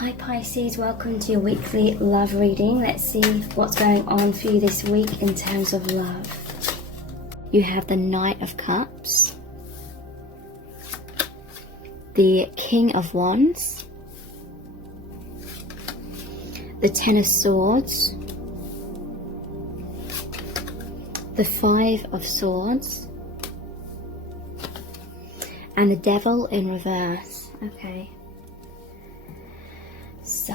Hi Pisces, welcome to your weekly love reading. Let's see what's going on for you this week in terms of love. You have the Knight of Cups, the King of Wands, the Ten of Swords, the Five of Swords, and the Devil in reverse. Okay. So,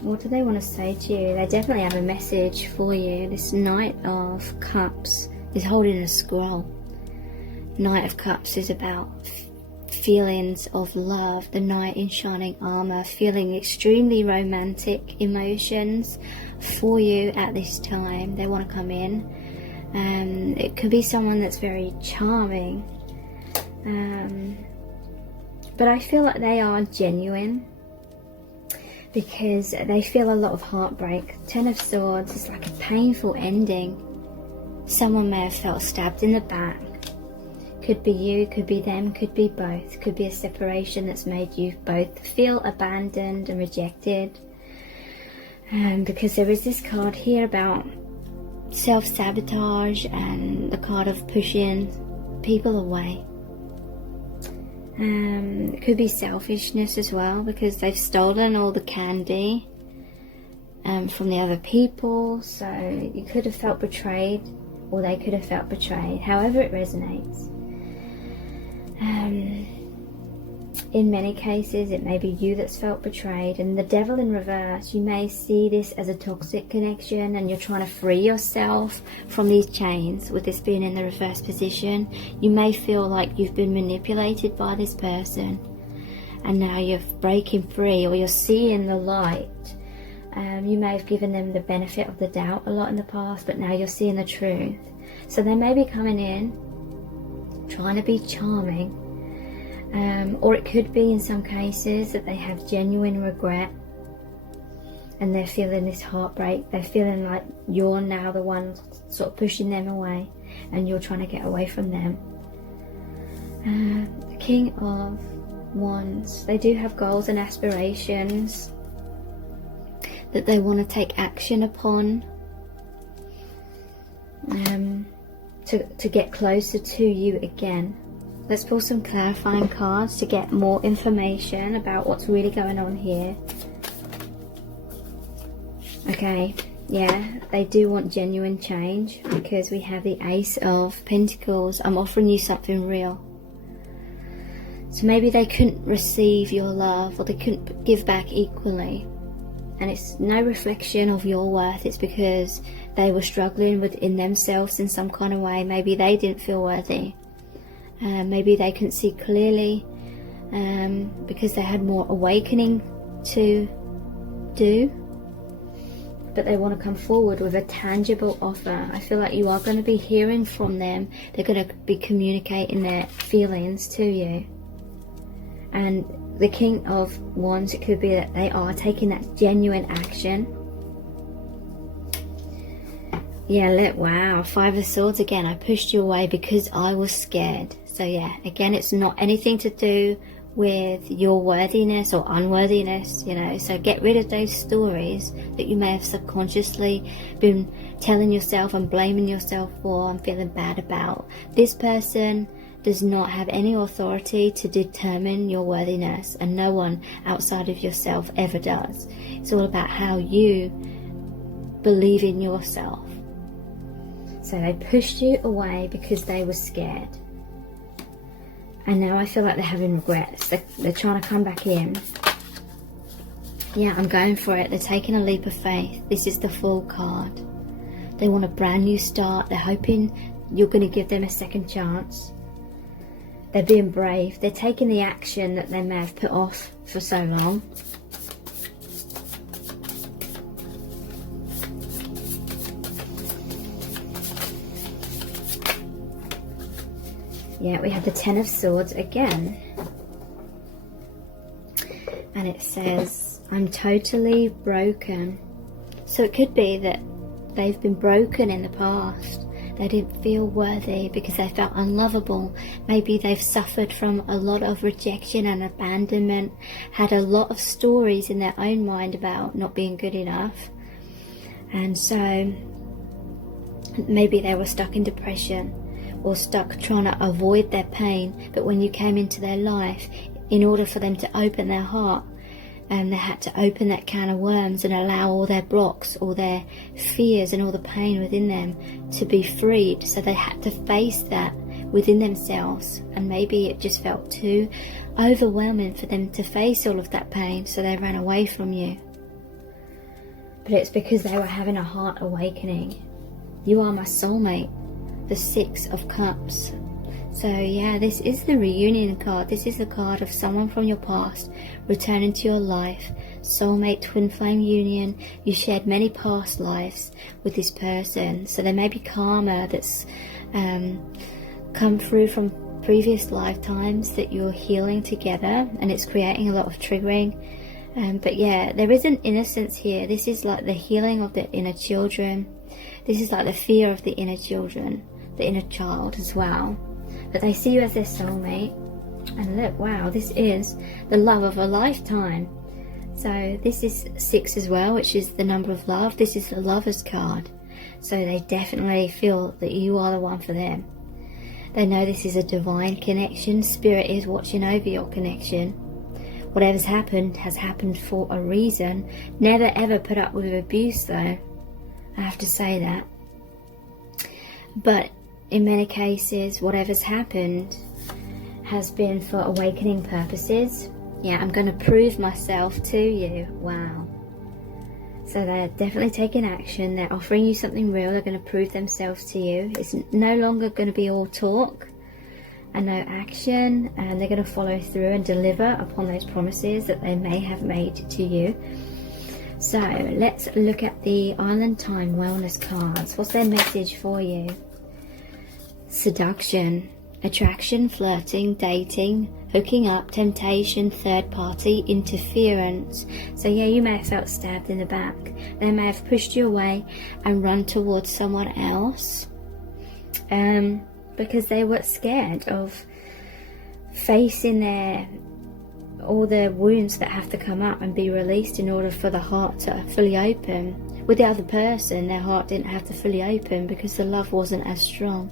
what do they want to say to you? They definitely have a message for you. This Knight of Cups is holding a scroll. Knight of Cups is about feelings of love. The Knight in shining armor, feeling extremely romantic emotions for you at this time. They want to come in. It could be someone that's very charming. But I feel like they are genuine, because they feel a lot of heartbreak. Ten of Swords is like a painful ending. Someone may have felt stabbed in the back. Could be you, could be them, could be both. Could be a separation that's made you both feel abandoned and rejected. Because there is this card here about self-sabotage and the card of pushing people away. It could be selfishness as well, because they've stolen all the candy from the other people. So you could have felt betrayed, or they could have felt betrayed, however it resonates. In many cases it may be you that's felt betrayed. And the Devil in reverse, you may see this as a toxic connection and you're trying to free yourself from these chains. With this being in the reverse position, you may feel like you've been manipulated by this person and now you're breaking free, or you're seeing the light. You may have given them the benefit of the doubt a lot in the past, but now you're seeing the truth. So they may be coming in trying to be charming, or it could be in some cases that they have genuine regret and they're feeling this heartbreak. They're feeling like you're now the one sort of pushing them away and you're trying to get away from them. The King of Wands, they do have goals and aspirations that they want to take action upon, to get closer to you again. Let's pull some clarifying cards to get more information about what's really going on here. Okay, yeah, they do want genuine change, because we have the Ace of Pentacles. I'm offering you something real. So maybe they couldn't receive your love, or they couldn't give back equally. And it's no reflection of your worth. It's because they were struggling within themselves in some kind of way. Maybe they didn't feel worthy. Maybe they couldn't see clearly, because they had more awakening to do. But they want to come forward with a tangible offer. I feel like you are going to be hearing from them. They're going to be communicating their feelings to you. And the King of Wands, it could be that they are taking that genuine action. Yeah, wow, Five of Swords again. I pushed you away because I was scared. So yeah, again, it's not anything to do with your worthiness or unworthiness, you know. So get rid of those stories that you may have subconsciously been telling yourself and blaming yourself for and feeling bad about. This person does not have any authority to determine your worthiness, and no one outside of yourself ever does. It's all about how you believe in yourself. So they pushed you away because they were scared. And now I feel like they're having regrets. They're trying to come back in. Yeah, I'm going for it. They're taking a leap of faith. This is the Fool card. They want a brand new start. They're hoping you're going to give them a second chance. They're being brave. They're taking the action that they may have put off for so long. Yeah, we have the Ten of Swords again. And it says, I'm totally broken. So it could be that they've been broken in the past. They didn't feel worthy because they felt unlovable. Maybe they've suffered from a lot of rejection and abandonment, had a lot of stories in their own mind about not being good enough. And so maybe they were stuck in depression or stuck trying to avoid their pain. But when you came into their life, in order for them to open their heart, they had to open that can of worms and allow all their blocks, all their fears and all the pain within them to be freed. So they had to face that within themselves, and maybe it just felt too overwhelming for them to face all of that pain, so they ran away from you. But it's because they were having a heart awakening. You are my soulmate, the Six of Cups. So yeah, this is the reunion card. This is a card of someone from your past returning to your life. Soulmate, twin flame union. You shared many past lives with this person. So there may be karma that's come through from previous lifetimes that you're healing together, and it's creating a lot of triggering. But yeah, there is an innocence here. This is like the healing of the inner children. This is like the fear of the inner children, the inner child as well. But they see you as their soulmate. And look, wow, this is the love of a lifetime. So this is 6 as well, which is the number of love. This is the Lover's card. So they definitely feel that you are the one for them. They know this is a divine connection. Spirit is watching over your connection. Whatever's happened has happened for a reason. Never ever put up with abuse though. I have to say that. But in many cases, whatever's happened has been for awakening purposes. Yeah, I'm going to prove myself to you. Wow. So they're definitely taking action. They're offering you something real. They're going to prove themselves to you. It's no longer going to be all talk and no action. And they're going to follow through and deliver upon those promises that they may have made to you. So let's look at the Island Time Wellness cards. What's their message for you? Seduction, attraction, flirting, dating, hooking up, temptation, third party, interference. So yeah, you may have felt stabbed in the back. They may have pushed you away and run towards someone else because they were scared of facing all the wounds that have to come up and be released in order for the heart to fully open. With the other person, their heart didn't have to fully open because the love wasn't as strong.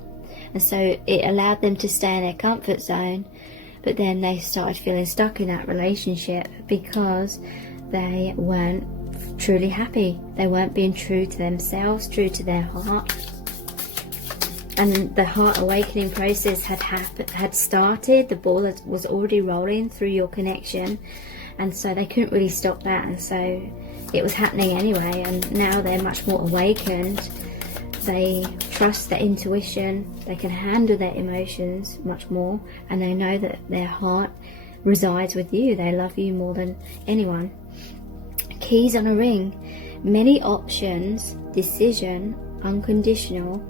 And so it allowed them to stay in their comfort zone, but then they started feeling stuck in that relationship because they weren't truly happy. They weren't being true to themselves, true to their heart. And the heart awakening process had started. The ball was already rolling through your connection, and so they couldn't really stop that. And so it was happening anyway, and now they're much more awakened. They trust their intuition, they can handle their emotions much more, and they know that their heart resides with you. They love you more than anyone. Keys on a ring, many options, decision, unconventional,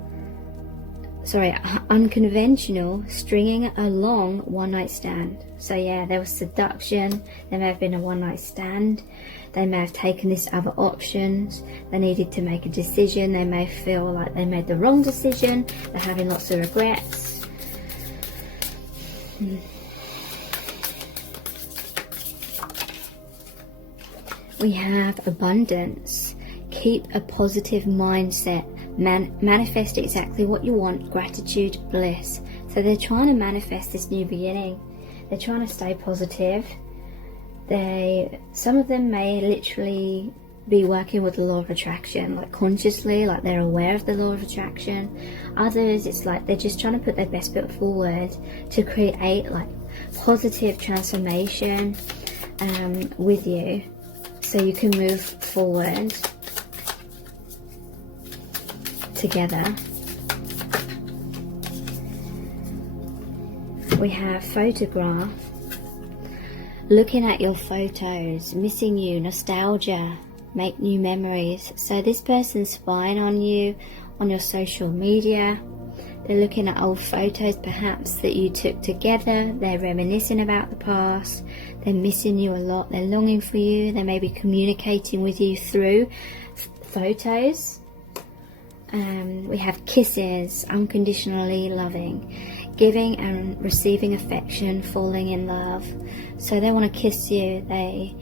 stringing along one night stand. So yeah, there was seduction, there may have been a one night stand, they may have taken this other options, they needed to make a decision, they may feel like they made the wrong decision, they're having lots of regrets. We have abundance. Keep a positive mindset. Manifest exactly what you want. Gratitude, bliss. So they're trying to manifest this new beginning. They're trying to stay positive. Some of them may literally be working with the law of attraction, like consciously, like they're aware of the law of attraction. Others, it's like they're just trying to put their best foot forward to create like positive transformation with you, so you can move forward together. We have photograph. Looking at your photos, missing you, nostalgia, make new memories. So this person's spying on you on your social media. They're looking at old photos perhaps that you took together. They're reminiscing about the past. They're missing you a lot. They're longing for you. They may be communicating with you through photos. We have kisses, unconditionally loving, giving and receiving affection, falling in love. So they want to kiss you. They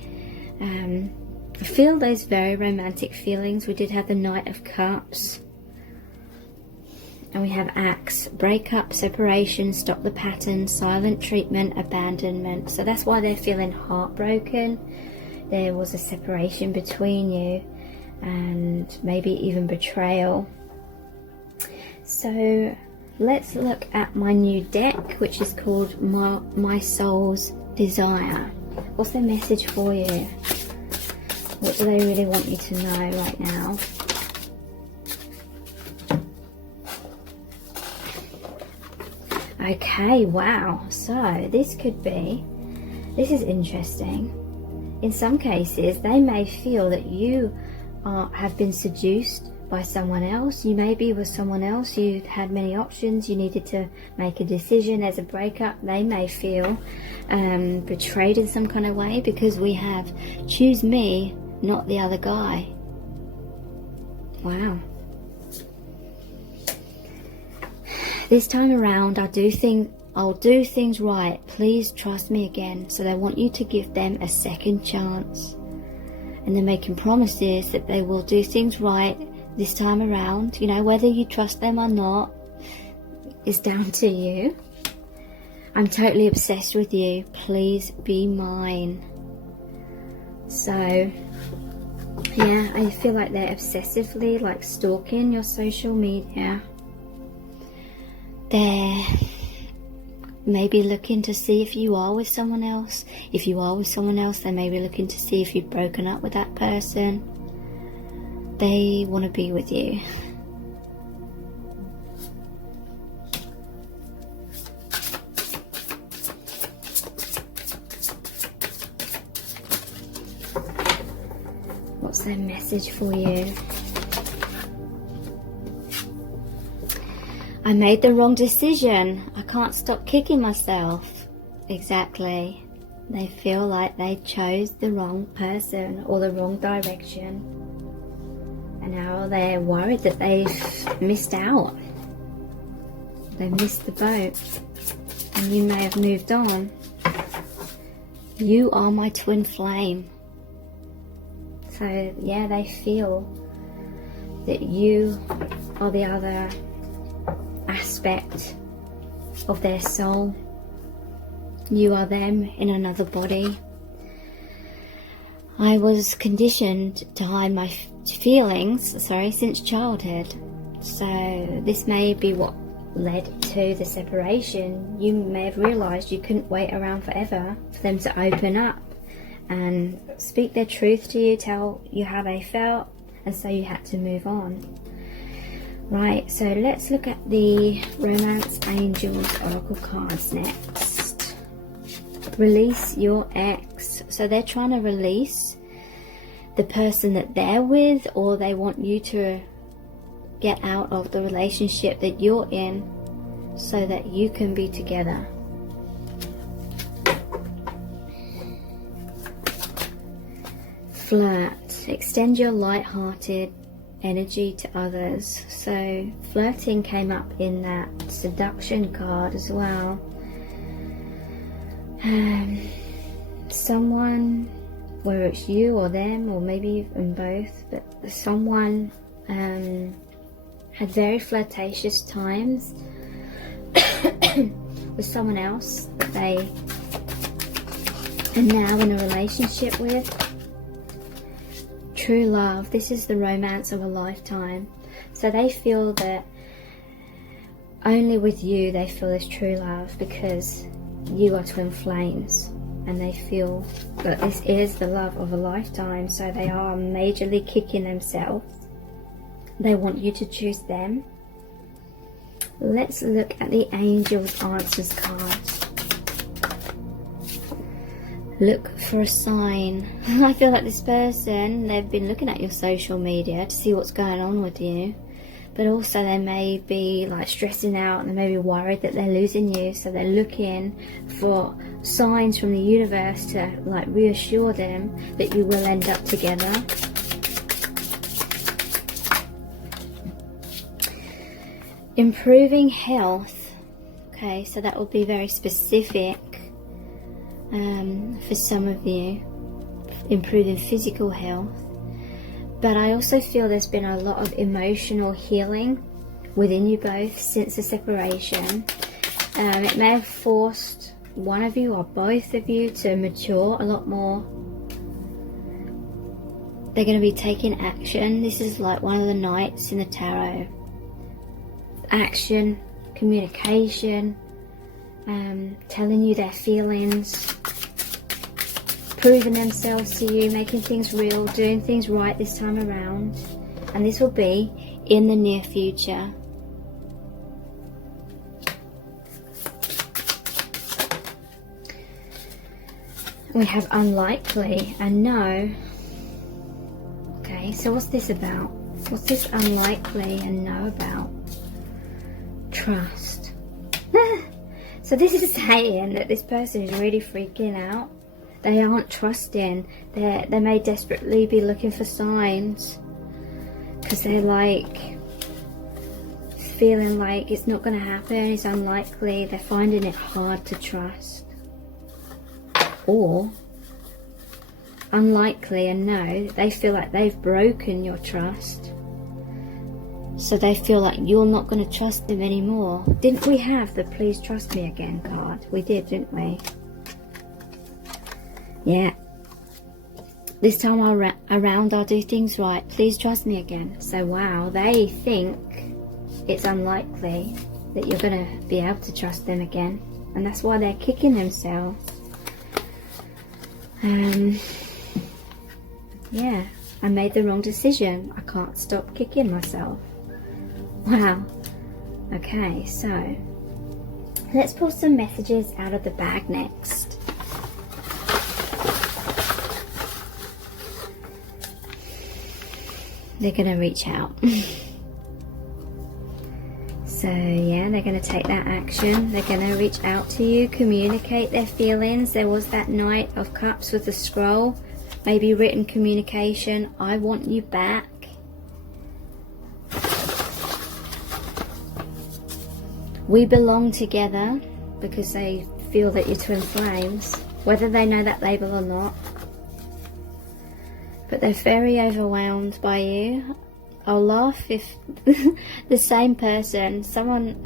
feel those very romantic feelings. We did have the Knight of Cups. And we have Axe, breakup, separation, stop the pattern, silent treatment, abandonment. So that's why they're feeling heartbroken. There was a separation between you and maybe even betrayal. So let's look at my new deck, which is called My Soul's Desire. What's the message for you? What do they really want you to know right now? Okay, wow. So this is interesting. In some cases, they may feel that you have been seduced by someone else. You may be with someone else. You had many options. You needed to make a decision. There's a breakup. They may feel betrayed in some kind of way, because we have choose me, not the other guy. Wow. This time around, I'll do things right. Please trust me again. So they want you to give them a second chance. And they're making promises that they will do things right this time around. You know, whether you trust them or not is down to you. I'm totally obsessed with you. Please be mine. So, yeah, I feel like they're obsessively like stalking your social media. They're maybe looking to see if you are with someone else. If you are with someone else, they may be looking to see if you've broken up with that person. They want to be with you. What's their message for you? I made the wrong decision. I can't stop kicking myself. Exactly. They feel like they chose the wrong person or the wrong direction. And now they're worried that they've missed out. They've missed the boat. And you may have moved on. You are my twin flame. So, yeah, they feel that you are the other aspect of their soul. You are them in another body. I was conditioned to hide my feelings, since childhood. So this may be what led to the separation. You may have realised you couldn't wait around forever for them to open up and speak their truth to you, tell you how they felt, and so you had to move on. Right, so let's look at the Romance Angels Oracle cards next. Release your ex. So they're trying to release the person that they're with, or they want you to get out of the relationship that you're in so that you can be together. Flirt. Extend your light-hearted energy to others. So flirting came up in that seduction card as well. Someone, whether it's you or them or maybe even both, but someone had very flirtatious times with someone else that they are now in a relationship with. True love. This is the romance of a lifetime. So they feel that only with you they feel this true love, because you are twin flames, and they feel that this is the love of a lifetime. So they are majorly kicking themselves. They want you to choose them. Let's look at the Angels Answers cards. Look for a sign. I feel like this person, they've been looking at your social media to see what's going on with you, but also they may be like stressing out, and they may be worried that they're losing you, so they're looking for signs from the universe to like reassure them that you will end up together. Improving health. Okay, so that will be very specific for some of you. Improving physical health. But I also feel there's been a lot of emotional healing within you both since the separation. It may have forced one of you or both of you to mature a lot more. They're going to be taking action. This is like one of the knights in the tarot. Action, communication, telling you their feelings, proving themselves to you, making things real, doing things right this time around. And this will be in the near future. We have unlikely and no. Okay, so what's this about? What's this unlikely and no about? Trust. So this is saying that this person is really freaking out. They aren't trusting. They may desperately be looking for signs. Because they're like feeling like it's not going to happen, it's unlikely. They're finding it hard to trust. Or unlikely and no, they feel like they've broken your trust, so they feel like you're not going to trust them anymore. Didn't we have the please trust me again card? We did, didn't we? Yeah. This time around I'll do things right. Please trust me again. So wow, they think it's unlikely that you're going to be able to trust them again, and that's why they're kicking themselves. Yeah, I made the wrong decision. I can't stop kicking myself. Wow. Okay, so let's pull some messages out of the bag next. They're going to reach out. So yeah, they're going to take that action. They're going to reach out to you, communicate their feelings. There was that Knight of Cups with the scroll. Maybe written communication. I want you back. We belong together, because they feel that you're twin flames, whether they know that label or not. But they're very overwhelmed by you. I'll laugh if the same person, someone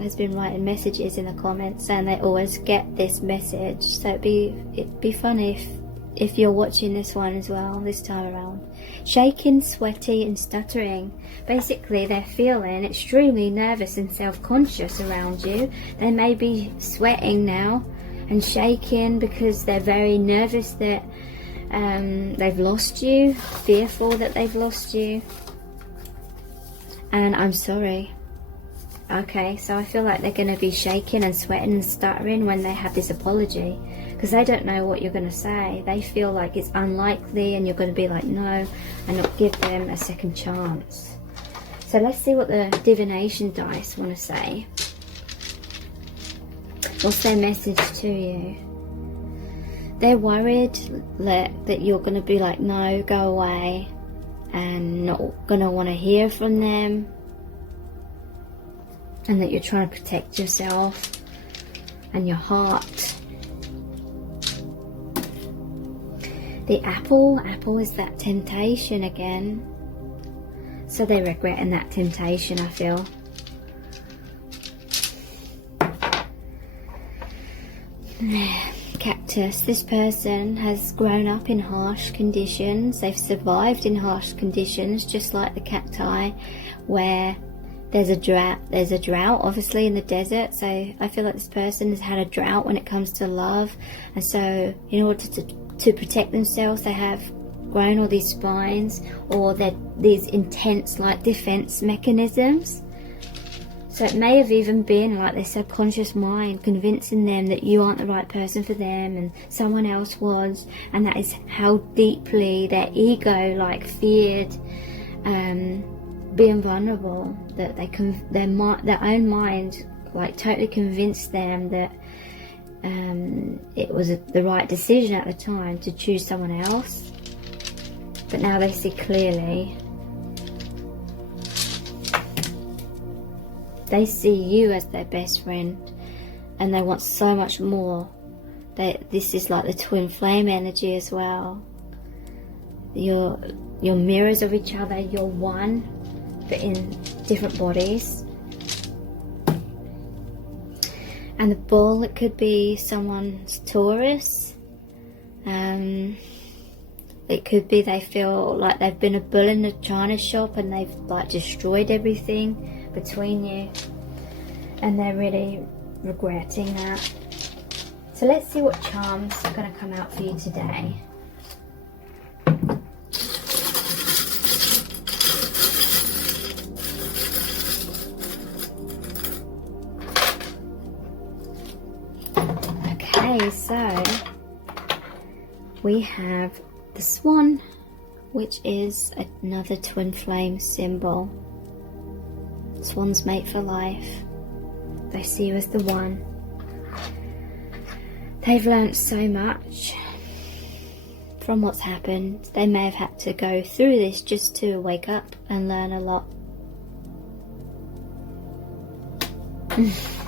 has been writing messages in the comments saying they always get this message. So it'd be funny if you're watching this one as well this time around. Shaking, sweaty and stuttering. Basically they're feeling extremely nervous and self-conscious around you. They may be sweating now and shaking because they're very nervous that they've lost you, fearful that they've lost you. And I'm sorry. Okay, so I feel like they're going to be shaking and sweating and stuttering when they have this apology, because they don't know what you're going to say. They feel like it's unlikely and you're going to be like no and not give them a second chance. So let's see what the divination dice want to say. What's their message to you? They're worried that you're going to be like no, go away, and not going to want to hear from them, and that you're trying to protect yourself and your heart. The apple is that temptation again, so they're regretting that temptation, I feel. Cactus, this person has grown up in harsh conditions. They've survived in harsh conditions, just like the cacti, where there's a drought obviously in the desert. So I feel like this person has had a drought when it comes to love, and so in order to protect themselves, they have grown all these spines, or these intense like defense mechanisms. So it may have even been like their subconscious mind convincing them that you aren't the right person for them and someone else was, and that is how deeply their ego like feared being vulnerable, that their own mind like totally convinced them that it was the right decision at the time to choose someone else. But now they see clearly. They see you as their best friend, and they want so much more. This is like the twin flame energy as well. You're mirrors of each other. You're one, but in different bodies. And the bull, it could be someone's Taurus. It could be they feel like they've been a bull in the china shop and they've like destroyed everything between you, and they're really regretting that. So let's see what charms are going to come out for you today. Okay, so we have the swan, which is another twin flame symbol. Swans mate for life. They see you as the one. They've learnt so much from what's happened. They may have had to go through this just to wake up and learn a lot.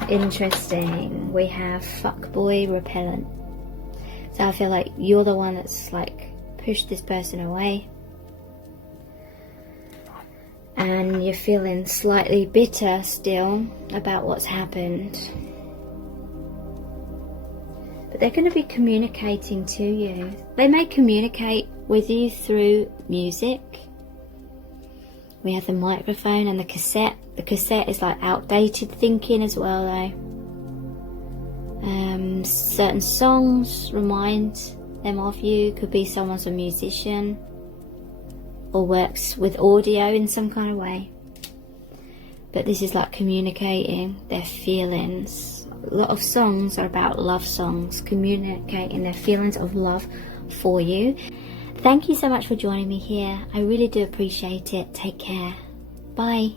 Interesting. We have fuckboy repellent. So I feel like you're the one that's like pushed this person away, and you're feeling slightly bitter still about what's happened, but they're going to be communicating to you. They may communicate with you through music. We have the microphone and the cassette. The cassette is like outdated thinking as well though. Certain songs remind them of you. Could be someone's a musician or works with audio in some kind of way. But this is like communicating their feelings. A lot of songs are about love songs, communicating their feelings of love for you. Thank you so much for joining me here. I really do appreciate it. Take care. Bye.